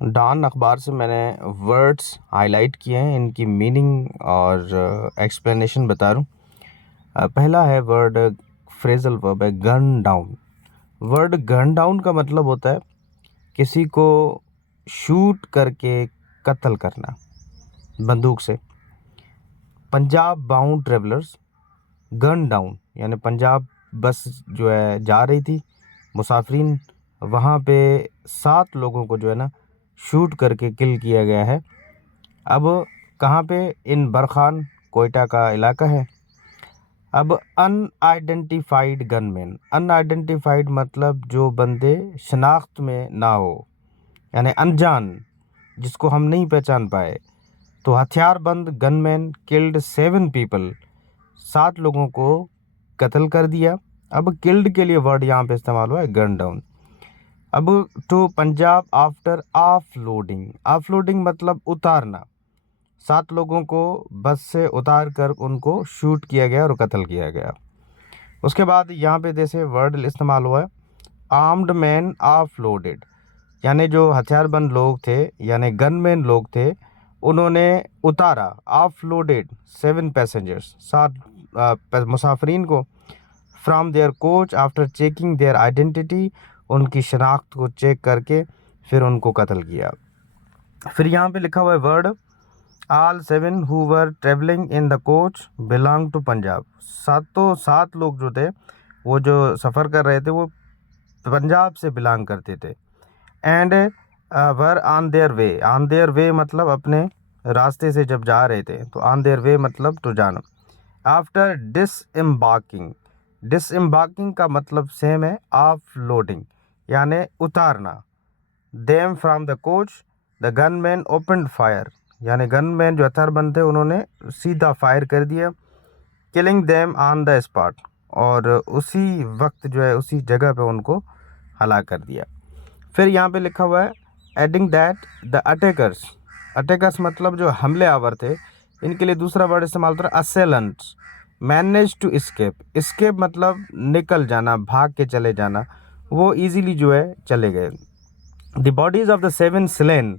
Don अखबार से मैंने वर्ड्स हाईलाइट किए हैं, इनकी मीनिंग और एक्सप्लेनेशन बता रहा हूँ। पहला है वर्ड, फ्रेजल वर्ब है gun down. Word gun down का मतलब होता है किसी को शूट करके कत्ल करना बंदूक से। Punjab bound travellers gun down, यानी पंजाब बस जो है जा रही थी मुसाफिरीन, वहाँ पे 7 लोगों को जो है ना शूट करके किल किया गया है। अब कहाँ पे? इन बरखान, कोयटा का इलाका है। अब अनआइडेंटिफाइड गनमैन, अनआइडेंटिफाइड मतलब जो बंदे शनाख्त में ना हो, यानी अनजान, जिसको हम नहीं पहचान पाए। तो हथियारबंद गनमैन किल्ड 7 पीपल, 7 लोगों को कत्ल कर दिया। अब किल्ड के लिए वर्ड यहाँ पे इस्तेमाल हुआ है गन डाउन। अब to Punjab after offloading, offloading मतलब उतारना। 7 लोगों को बस से उतार कर उनको शूट किया गया और कत्ल किया गया। उसके बाद यहाँ पे जैसे वर्ड इस्तेमाल हुआ है आर्म्ड मैन ऑफलोडेड, यानी जो हथियारबंद लोग थे यानी गनमैन लोग थे, उन्होंने उतारा ऑफलोडेड 7 पैसेंजर्स, 7 मुसाफिरीन को from their coach after checking their identity, उनकी शनाख्त को चेक करके फिर उनको कत्ल किया। फिर यहाँ पे लिखा हुआ है word all 7 who were travelling in the coach belong to Punjab, 7 लोग जो थे वो जो सफ़र कर रहे थे वो पंजाब से बिलोंग करते थे। And were on their way, on their way मतलब अपने रास्ते से जब जा रहे थे, तो ऑन देयर वे मतलब तो जाना। आफ्टर डिसएम्बार्किंग, डिसएम्बार्किंग का मतलब सेम है ऑफ लोडिंग, यानी उतारना। Them from the coach the gunman opened fire, यानी गनमैन जो हथियारबंद थे उन्होंने सीधा फायर कर दिया। Killing them on the spot, और उसी वक्त जो है उसी जगह पे उनको हलाक कर दिया। फिर यहाँ पे लिखा हुआ है adding that the attackers, attackers मतलब जो हमले आवर थे, इनके लिए दूसरा वर्ड इस्तेमाल होता है असेलेंट्स मैनेज टू एस्केप। एस्केप मतलब निकल जाना, भाग के चले जाना, वो इजीली जो है चले गए। The bodies of the 7 slain,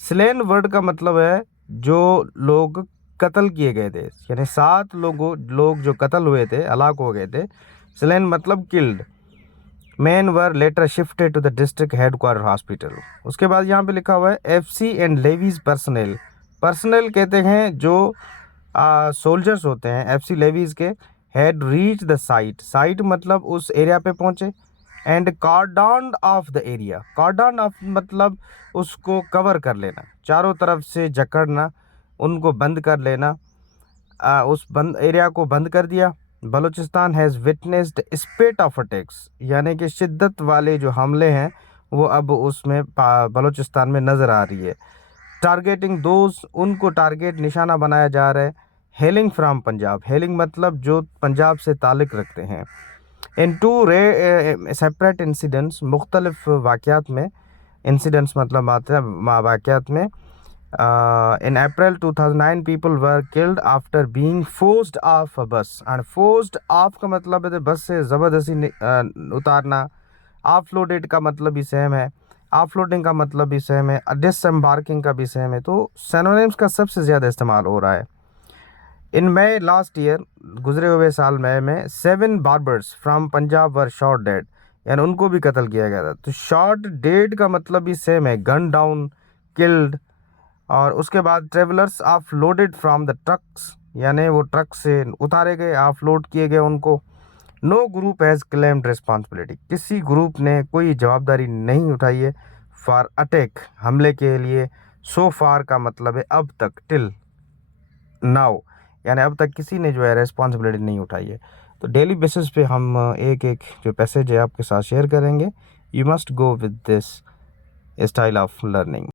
slain word का मतलब है जो लोग कत्ल किए गए थे, यानी 7 लोग जो कत्ल हुए थे, हलाक हो गए थे। स्लेन मतलब killed. Man were later shifted to the district headquarter hospital. उसके बाद यहाँ पे लिखा हुआ है FC and levies personal, personal कहते हैं जो सोल्जर्स होते हैं एफसी लेवीज के। Had reach the site, site मतलब उस एरिया पे पहुंचे। And cordon off the area, cordon off मतलब उसको कवर कर लेना, चारों तरफ से जकड़ना, उनको बंद कर लेना। उस बंद एरिया को बंद कर दिया। Balochistan has witnessed स्पेट of attacks, यानी कि शिद्दत वाले जो हमले हैं वो अब उसमें बलूचिस्तान में नज़र आ रही है। टारगेटिंग दोज, उनको टारगेट निशाना बनाया जा रहा है। हेलिंग फ्राम पंजाब, हेलिंग मतलब जो पंजाब से ताल्लुक़ रखते हैं। इन टू सेपरेट इंसिडेंट्स, मुख्तलिफ वाक़यात में, इंसिडेंट्स मतलब आते हैं वाक़यात में। In April 2009 people were killed after being forced off a bus, and forced off का मतलब है बस से ज़बरदस्ती उतारना। ऑफलोडेड का मतलब भी सेम है, ऑफलोडिंग का मतलब भी सेम है, डिसएम्बार्किंग का भी सेम है। तो सिनोनिम्स का सबसे ज़्यादा इस्तेमाल हो रहा है। इन मई लास्ट ईयर, गुजरे हुए साल मई में 7 barbers from Punjab were shot dead, यानी उनको भी कत्ल किया गया था। तो शॉट डेड का मतलब भी सेम है, गन डाउन, किल्ड। और उसके बाद travellers of loaded from the trucks, यानी वो ट्रक से उतारे गए, ऑफ लोड किए गए उनको। No group has claimed responsibility, किसी ग्रुप ने कोई जवाबदारी नहीं उठाई है फॉर अटैक, हमले के लिए। सो फार का मतलब है अब तक, टिल नाउ, यानी अब तक किसी ने जो है रिस्पॉन्सिबिलिटी नहीं उठाई है। तो डेली बेसिस पे हम एक एक जो पैसेज है आपके साथ शेयर करेंगे। You must go with this style of learning.